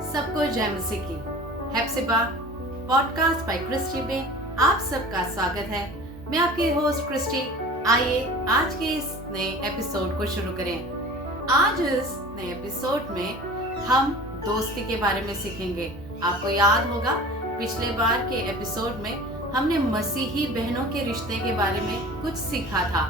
सबको जय मसीह की। हेप्सिबा पॉडकास्ट बाय क्रिस्टी में आप सबका स्वागत है। मैं आपकी होस्ट क्रिस्टी। आइए आज के इस नए एपिसोड को शुरू करें। आज इस नए एपिसोड में हम दोस्ती के बारे में सीखेंगे। आपको याद होगा पिछले बार के एपिसोड में हमने मसीही बहनों के रिश्ते के बारे में कुछ सीखा था।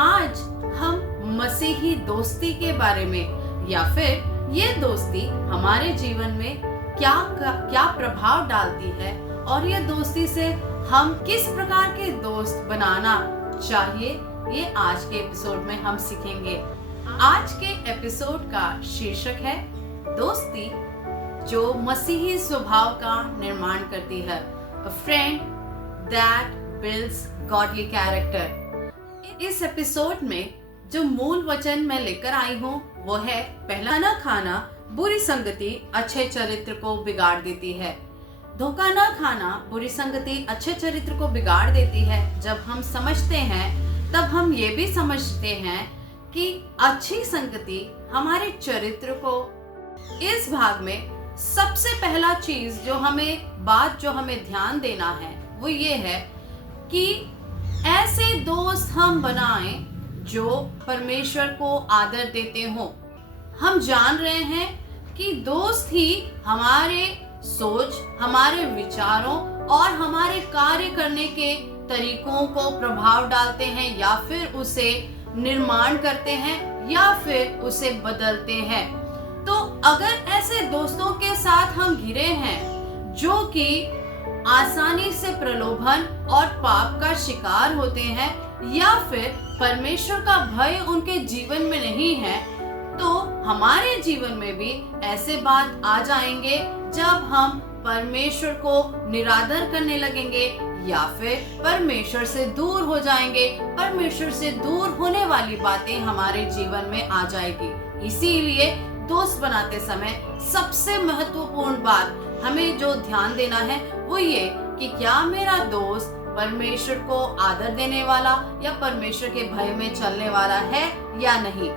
आज हम मसीही दोस्ती के बारे में या फिर ये दोस्ती हमारे जीवन में क्या प्रभाव डालती है और ये दोस्ती से हम किस प्रकार के दोस्त बनाना चाहिए, ये आज के एपिसोड में हम सीखेंगे। आज के एपिसोड का शीर्षक है दोस्ती जो मसीही स्वभाव का निर्माण करती है। A friend that builds godly character। इस एपिसोड में जो मूल वचन मैं लेकर आई हूँ वो है, पहला न खाना बुरी संगति अच्छे चरित्र को बिगाड़ देती है। धोखा न खाना बुरी संगति अच्छे चरित्र को बिगाड़ देती है। जब हम समझते हैं तब हम ये भी समझते हैं कि अच्छी संगति हमारे चरित्र को, इस भाग में सबसे पहला चीज जो हमें ध्यान देना है वो ये है कि ऐसे दोस्त हम बनाएं जो परमेश्वर को आदर देते हो। हम जान रहे हैं कि दोस्त ही हमारे सोच, हमारे विचारों और हमारे कार्य करने के तरीकों को प्रभाव डालते हैं या फिर उसे निर्माण करते हैं या फिर उसे बदलते हैं। तो अगर ऐसे दोस्तों के साथ हम घिरे हैं जो कि आसानी से प्रलोभन और पाप का शिकार होते हैं या फिर परमेश्वर का भय उनके जीवन में नहीं है, तो हमारे जीवन में भी ऐसे बात आ जाएंगे जब हम परमेश्वर को निरादर करने लगेंगे या फिर परमेश्वर से दूर हो जाएंगे। परमेश्वर से दूर होने वाली बातें हमारे जीवन में आ जाएगी। इसीलिए दोस्त बनाते समय सबसे महत्वपूर्ण बात हमें जो ध्यान देना है वो ये कि क्या मेरा दोस्त परमेश्वर को आदर देने वाला या परमेश्वर के भय में चलने वाला है या नहीं।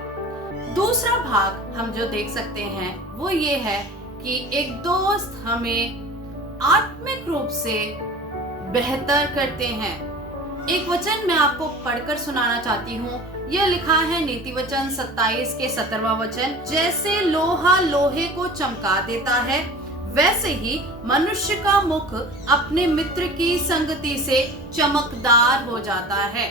दूसरा भाग हम जो देख सकते हैं वो ये है कि एक दोस्त हमें आत्मिक रूप से बेहतर करते हैं। एक वचन मैं आपको पढ़कर सुनाना चाहती हूँ। यह लिखा है नीति वचन 27 के 17वां वचन, जैसे लोहा लोहे को चमका देता है वैसे ही मनुष्य का मुख अपने मित्र की संगति से चमकदार हो जाता है।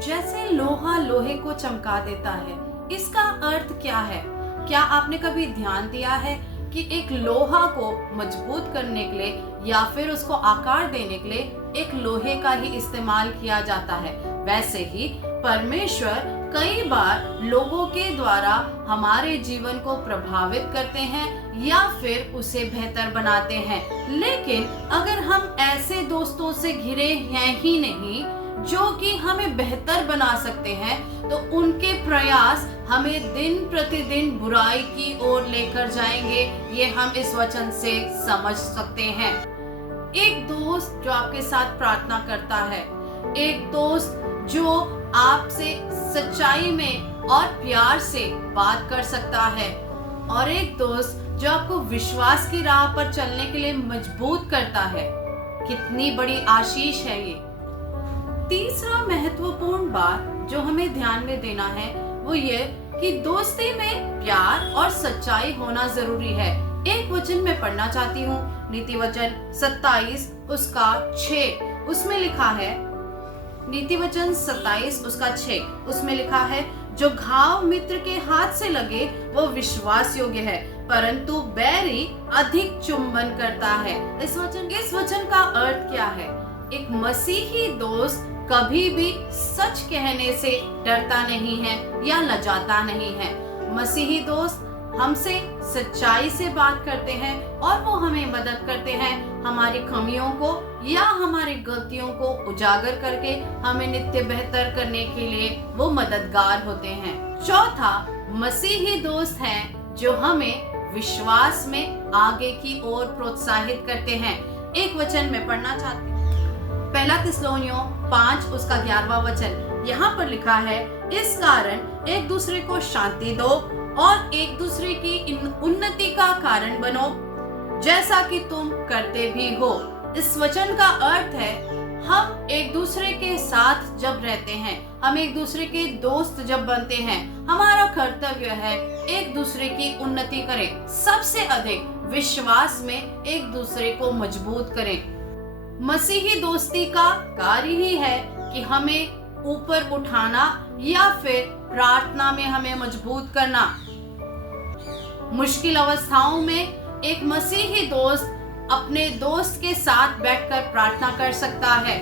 जैसे लोहा लोहे को चमका देता है, इसका अर्थ क्या है? क्या आपने कभी ध्यान दिया है कि एक लोहा को मजबूत करने के लिए या फिर उसको आकार देने के लिए एक लोहे का ही इस्तेमाल किया जाता है। वैसे ही परमेश्वर कई बार लोगों के द्वारा हमारे जीवन को प्रभावित करते हैं या फिर उसे बेहतर बनाते हैं। लेकिन अगर हम ऐसे दोस्तों से घिरे हैं ही नहीं जो कि हमें बेहतर बना सकते हैं, तो उनके प्रयास हमें दिन प्रतिदिन बुराई की ओर लेकर जाएंगे। ये हम इस वचन से समझ सकते हैं। एक दोस्त जो आपके साथ प्रार्थना करता है, एक दोस्त जो आपसे सच्चाई में और प्यार से बात कर सकता है, और एक दोस्त जो आपको विश्वास की राह पर चलने के लिए मजबूत करता है। कितनी बड़ी आशीष है ये। तीसरा महत्वपूर्ण बात जो हमें ध्यान में देना है वो ये कि दोस्ती में प्यार और सच्चाई होना जरूरी है। एक वचन मैं पढ़ना चाहती हूँ, नीति वचन 27 उसका 6। उसमें लिखा है, नीति वचन 27 उसका 6, उसमें लिखा है, जो घाव मित्र के हाथ से लगे वो विश्वास योग्य है, परंतु बैरी अधिक चुंबन करता है। इस वचन का अर्थ क्या है? एक मसीही दोस्त कभी भी सच कहने से डरता नहीं है या लजाता नहीं है। मसीही दोस्त हमसे सच्चाई से बात करते हैं और वो हमें मदद करते हैं हमारी कमियों को या हमारी गलतियों को उजागर करके हमें नित्य बेहतर करने के लिए वो मददगार होते हैं। चौथा, मसीही दोस्त हैं जो हमें विश्वास में आगे की ओर प्रोत्साहित करते हैं। एक वचन में पढ़ना चाहती हूँ, पहला थिस्सलुनीयों 5 उसका 11वां वचन। यहाँ पर लिखा है, इस कारण एक दूसरे को शांति दो और एक दूसरे की उन्नति का कारण बनो, जैसा कि तुम करते भी हो। इस वचन का अर्थ है हम एक दूसरे के साथ जब रहते हैं, हम एक दूसरे के दोस्त जब बनते हैं, हमारा कर्तव्य है एक दूसरे की उन्नति करें, सबसे अधिक विश्वास में एक दूसरे को मजबूत करें। मसीही दोस्ती का कार्य ही है कि हमें ऊपर उठाना या फिर प्रार्थना में हमें मजबूत करना। मुश्किल अवस्थाओं में एक मसीही दोस्त अपने दोस्त के साथ बैठकर प्रार्थना कर सकता है।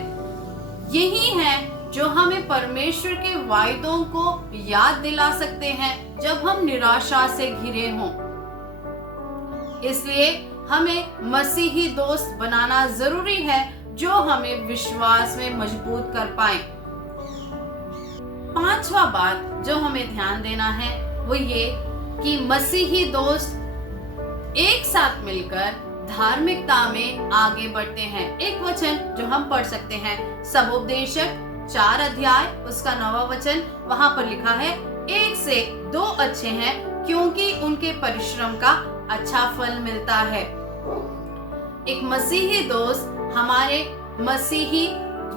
यही है जो हमें परमेश्वर के वायदों को याद दिला सकते हैं जब हम निराशा से घिरे हों। इसलिए हमें मसीही दोस्त बनाना जरूरी है जो हमें विश्वास में मजबूत कर पाए। पांचवा बात जो हमें ध्यान देना है वो ये कि मसीही दोस्त एक साथ मिलकर धार्मिकता में आगे बढ़ते हैं। एक वचन जो हम पढ़ सकते हैं, सबोपदेशक 4 अध्याय उसका 9वां वचन, वहां पर लिखा है, 1 से 2 अच्छे हैं क्योंकि उनके परिश्रम का अच्छा फल मिलता है। एक मसीही दोस्त हमारे मसीही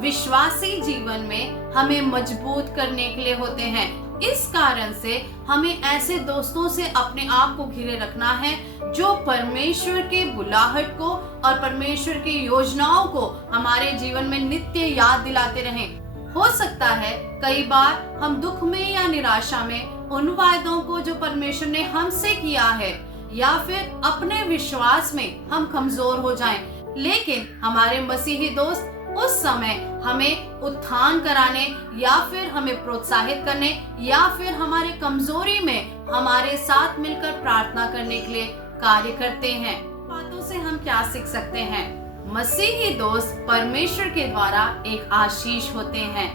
विश्वासी जीवन में हमें मजबूत करने के लिए होते हैं। इस कारण से हमें ऐसे दोस्तों से अपने आप को घिरे रखना है जो परमेश्वर के बुलाहट को और परमेश्वर की योजनाओं को हमारे जीवन में नित्य याद दिलाते रहें। हो सकता है कई बार हम दुख में या निराशा में उन वायदों को जो परमेश्वर ने हमसे किया है या फिर अपने विश्वास में हम कमजोर हो जाएं, लेकिन हमारे मसीही दोस्त उस समय हमें उत्थान कराने या फिर हमें प्रोत्साहित करने या फिर हमारे कमजोरी में हमारे साथ मिलकर प्रार्थना करने के लिए कार्य करते हैं। बातों से हम क्या सीख सकते हैं? मसीही दोस्त परमेश्वर के द्वारा एक आशीष होते हैं।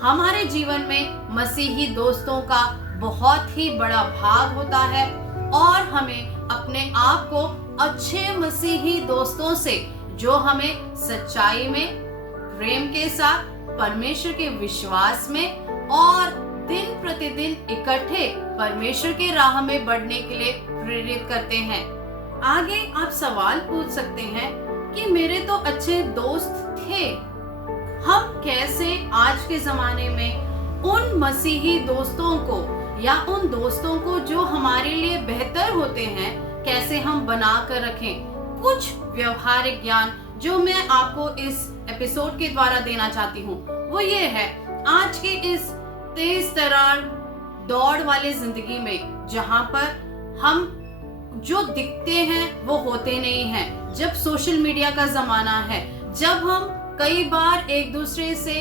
हमारे जीवन में मसीही दोस्तों का बहुत ही बड़ा भाग होता है और हमें अपने आप को अच्छे मसीही दोस्तों से जो हमें सच्चाई में, प्रेम के साथ, परमेश्वर के विश्वास में और दिन प्रतिदिन इकट्ठे परमेश्वर के राह में बढ़ने के लिए प्रेरित करते हैं। आगे आप सवाल पूछ सकते हैं कि मेरे तो अच्छे दोस्त थे, हम कैसे आज के जमाने में उन मसीही दोस्तों को या उन दोस्तों को जो हमारे लिए बेहतर होते हैं कैसे हम बना कर रखें? कुछ व्यवहारिक ज्ञान जो मैं आपको इस एपिसोड के द्वारा देना चाहती हूँ वो ये है, आज के इस तेज तरार दौड़ वाले जिंदगी में जहाँ पर हम जो दिखते हैं वो होते नहीं हैं, जब सोशल मीडिया का जमाना है, जब हम कई बार एक दूसरे से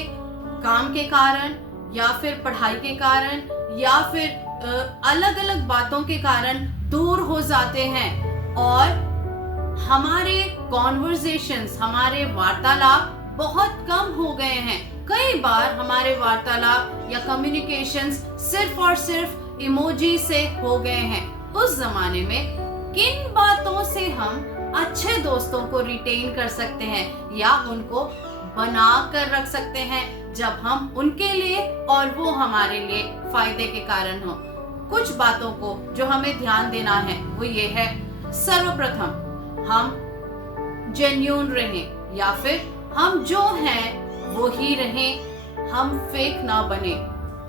काम के कारण या फिर पढ़ाई के कारण या फिर अलग अलग बातों के कारण दूर हो जाते हैं और हमारे कॉन्वर्सेशंस, हमारे वार्तालाप बहुत कम हो गए हैं। कई बार हमारे वार्तालाप या कम्युनिकेशंस सिर्फ और सिर्फ इमोजी से हो गए हैं। उस जमाने में किन बातों से हम अच्छे दोस्तों को रिटेन कर सकते हैं या उनको बना कर रख सकते हैं जब हम उनके लिए और वो हमारे लिए फायदे के कारण हो? कुछ बातों को जो हमें ध्यान देना है वो ये है, सर्वप्रथम हम जेन्यून रहें या फिर हम जो हैं वो ही रहें, हम फेक ना बने।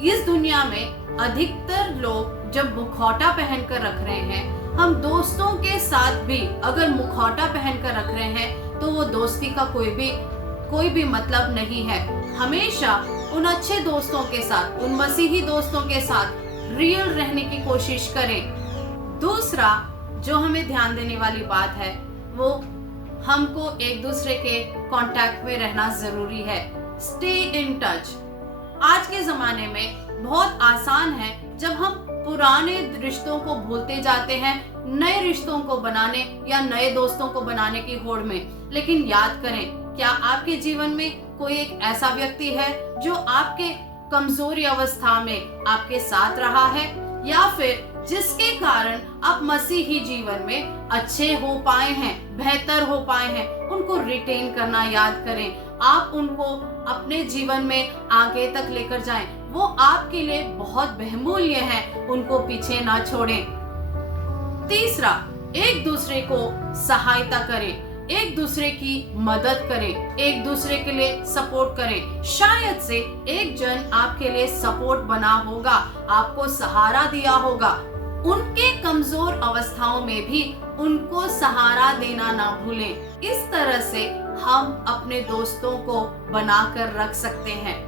इस दुनिया में अधिकतर लोग जब मुखौटा पहनकर रख रहे हैं, हम दोस्तों के साथ भी अगर मुखौटा पहनकर रख रहे हैं तो वो दोस्ती का कोई भी मतलब नहीं है। हमेशा उन अच्छे दोस्तों के साथ, उन मसीही दोस्तों के साथ रियल रहने की कोशिश करें। दूसरा जो हमें ध्यान देने वाली बात है वो हमको एक दूसरे के कांटेक्ट में रहना जरूरी है। Stay in touch. आज के जमाने में बहुत आसान है जब हम पुराने रिश्तों को भूलते जाते हैं नए रिश्तों को बनाने या नए दोस्तों को बनाने की होड़ में। लेकिन याद करें, क्या आपके जीवन में कोई एक ऐसा व्यक्ति है जो आपके कमजोरी अवस्था में आपके साथ रहा है या फिर जिसके कारण आप मसीही जीवन में अच्छे हो पाए हैं, बेहतर हो पाए हैं? उनको रिटेन करना याद करें, आप उनको अपने जीवन में आगे तक लेकर जाएं। वो आपके लिए बहुत बहुमूल्य है, उनको पीछे ना छोड़ें। तीसरा, एक दूसरे को सहायता करें, एक दूसरे की मदद करें, एक दूसरे के लिए सपोर्ट करें। शायद से एक जन आपके लिए सपोर्ट बना होगा, आपको सहारा दिया होगा। उनके कमजोर अवस्थाओं में भी उनको सहारा देना ना भूलें। इस तरह से हम अपने दोस्तों को बनाकर रख सकते हैं।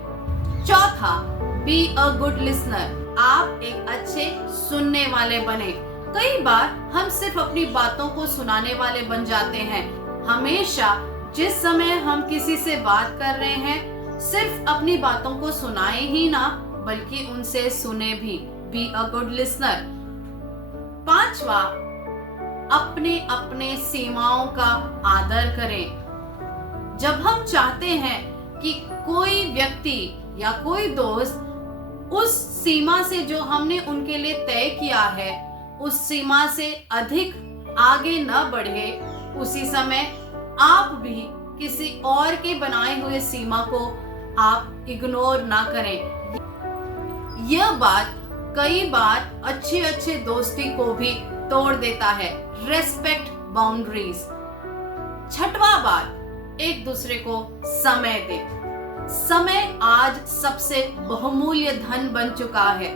चौथा, बी अ गुड लिसनर। आप एक अच्छे सुनने वाले बने। कई बार हम सिर्फ अपनी बातों को सुनाने वाले बन जाते हैं। हमेशा जिस समय हम किसी से बात कर रहे हैं, सिर्फ अपनी बातों को सुनाए ही ना, बल्कि उनसे सुने भी। Be a good listener. पांचवा, अपने अपने सीमाओं का आदर करें। जब हम चाहते हैं कि कोई व्यक्ति या कोई दोस्त उस सीमा से जो हमने उनके लिए तय किया है, उस सीमा से अधिक आगे न बढ़े, उसी समय आप भी किसी और के बनाए हुए सीमा को आप इग्नोर ना करें। यह बात कई बार अच्छे दोस्ती को भी तोड़ देता है। Respect boundaries. छठवां बात, एक दूसरे को समय दे। समय आज सबसे बहुमूल्य धन बन चुका है।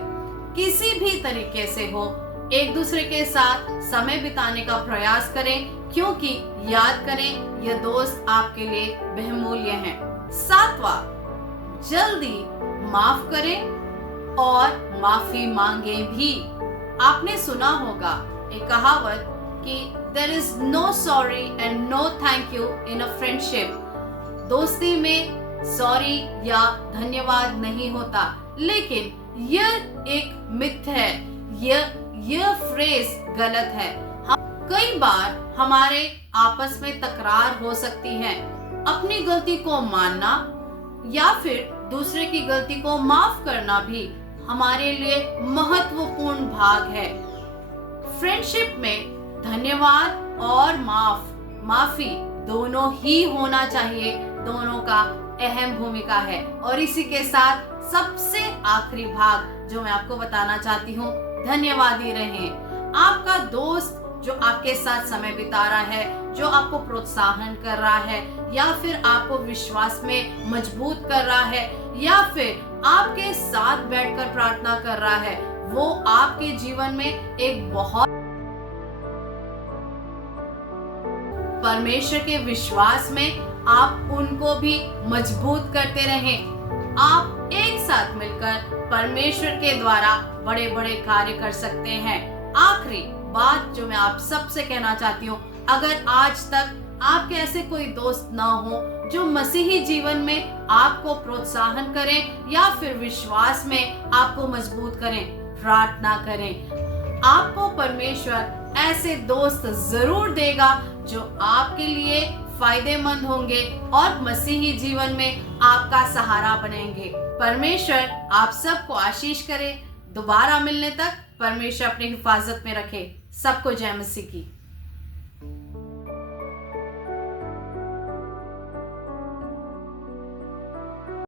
किसी भी तरीके से हो, एक दूसरे के साथ समय बिताने का प्रयास करें, क्योंकि याद करें, यह दोस्त आपके लिए बहुमूल्य हैं। सातवां, जल्दी माफ करें और माफी मांगे भी। आपने सुना होगा एक कहावत कि there is no sorry and no thank you in a friendship। दोस्ती में सॉरी या धन्यवाद नहीं होता, लेकिन यह एक मिथ है, यह फ्रेज गलत है। कई बार हमारे आपस में तकरार हो सकती है। अपनी गलती को मानना या फिर दूसरे की गलती को माफ करना भी हमारे लिए महत्वपूर्ण भाग है। फ्रेंडशिप में धन्यवाद और माफी दोनों ही होना चाहिए, दोनों का अहम भूमिका है। और इसी के साथ सबसे आखिरी भाग जो मैं आपको बताना चाहती हूँ, धन्यवादी रहें। आपका दोस्त जो आपके साथ समय बिता रहा है, जो आपको प्रोत्साहन कर रहा है, या फिर आपको विश्वास में मजबूत कर रहा है, या फिर आपके साथ बैठकर प्रार्थना कर रहा है, वो आपके जीवन में एक बहुत परमेश्वर के विश्वास में आप उनको भी मजबूत करते रहें। आप एक साथ मिलकर परमेश्वर के द्वारा बड़े बड़े कार्य कर सकते हैं। आखिरी बात जो मैं आप सबसे कहना चाहती हूँ, अगर आज तक आपके ऐसे कोई दोस्त ना हो जो मसीही जीवन में आपको प्रोत्साहन करें या फिर विश्वास में आपको मजबूत करें, प्रार्थना करें। आपको परमेश्वर ऐसे दोस्त जरूर देगा जो आपके लिए फायदेमंद होंगे और मसीही जीवन में आपका सहारा बनेंगे। परमेश्वर आप सबको आशीष करे। दोबारा मिलने तक परमेश्वर अपनी हिफाजत में रखे। सबको जय मसीह की।